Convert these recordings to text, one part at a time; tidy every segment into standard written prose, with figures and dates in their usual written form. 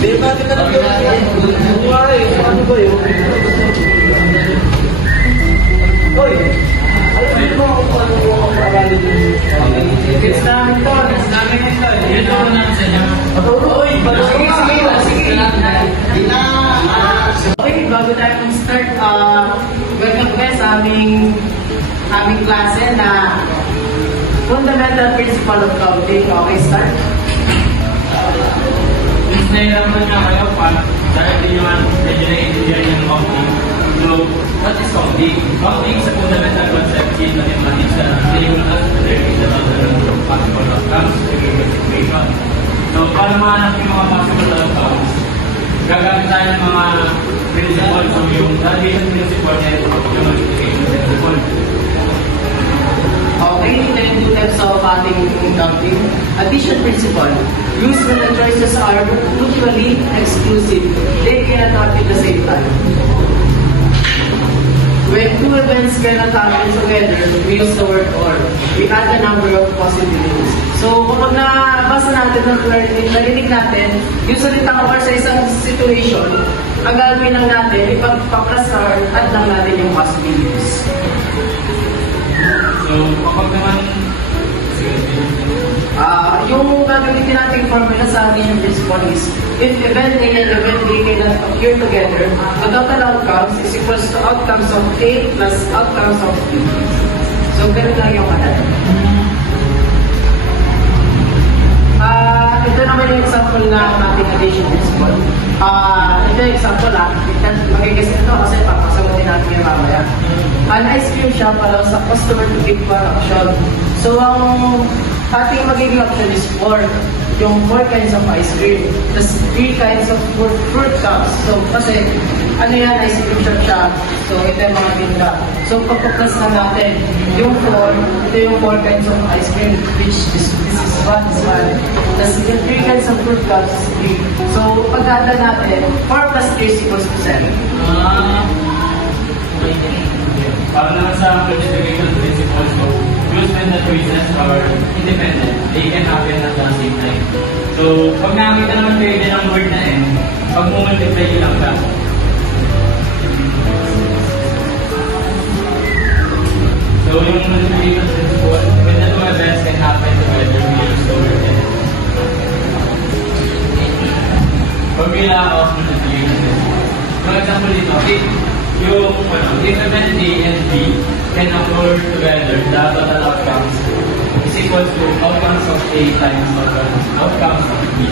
Di ba kita lang yung buhay? Ano ba yun? Hoy! Alam mo ako kung ano ko ang aralin yung kids namin to. Kids namin ito. Ito na sa inyo. Uy! Sige. Okay, bago tayo mag-start, welcome guys sa aming klase na Fundamental Principle of Counting. Okay, start. Since nahirapan nga kayo dahil din yung medyo na-engineer yung counting. So, what is counting? Counting is a fundamental concept in mathematics that enables us to determine the number of possible outcomes to a given equation. So, para mahanap yung mga possible outcomes, gagamit tayo ng mga principle. So, yung derivation principle and yung multiplication principle. Okay, then two types of ating counting. Addition principle. Use when the choices are mutually exclusive. They cannot happen at the same time. When two events cannot happen together, we use the word or. We add the number of possibilities. So, kapag nabasa natin ng narinig natin, yung salitang or sa isang situation, ang gagawin lang natin, ipag-plus or add lang natin yung possibilities. So, kapag naman, yung gagamitin natin formula sa ating principle is, if event A and event B cannot occur together, the total outcomes is equals to outcomes of A plus outcomes of B. So, ganun lang yung kanalan. Ito naman yung example na ating addition principle. Ito yung example magigis ito kasi papasagutin natin yung mamaya. An ice cream shop allows a customer to pick one option. So, ang ating magiging option is 4. Yung 4 kinds of ice cream. Tapos 3 kinds of fruit cups. So, kasi, ano yan, ice cream shop siya. So, ito yung mga tinda. So, kapag-plus na natin, yung 4, ito yung 4 kinds of ice cream, which this is 1, this 1. Tapos, yung 3 kinds of fruit cups, 3. So, pag-add natin, 4 plus 3 is equals to 7. para naman sa multiplication principle, so use when the choices are independent, they can happen at the same time. So, pag nakakita naman kayo din ang word na n, pag multiply nyo lang siya. So, yung multiplication principle, when the two events can happen together, we use the word n. Formula of multiplication principle. For example dito, if event A and B can occur together, the total outcomes is equal to outcomes of A times outcomes of B.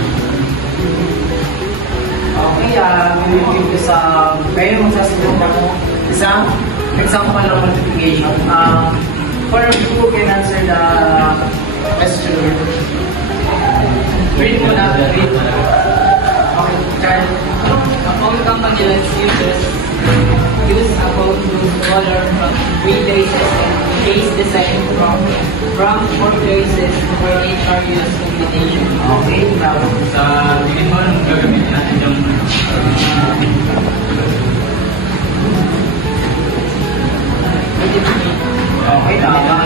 Okay, we will sa kayo magsasagot ako isang example ng multiplication. For who can answer the question? Read mo na. Read mo na. Okay, Charlie. All companies use about order from 3 choices and case design from 4 choices for each are used combination. Okay, bravo. Sa tingin mo, anong gagamitin natin yung okay, tama.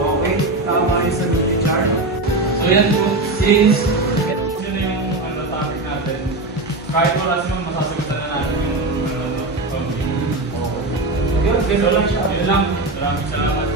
Okay, tama yung sagot ni Char. So yan po, since yun na yung topic natin, kahit wala silang masasagutan na natin yung Yun, gano'n lang siya. Yun lang. Maraming salamat.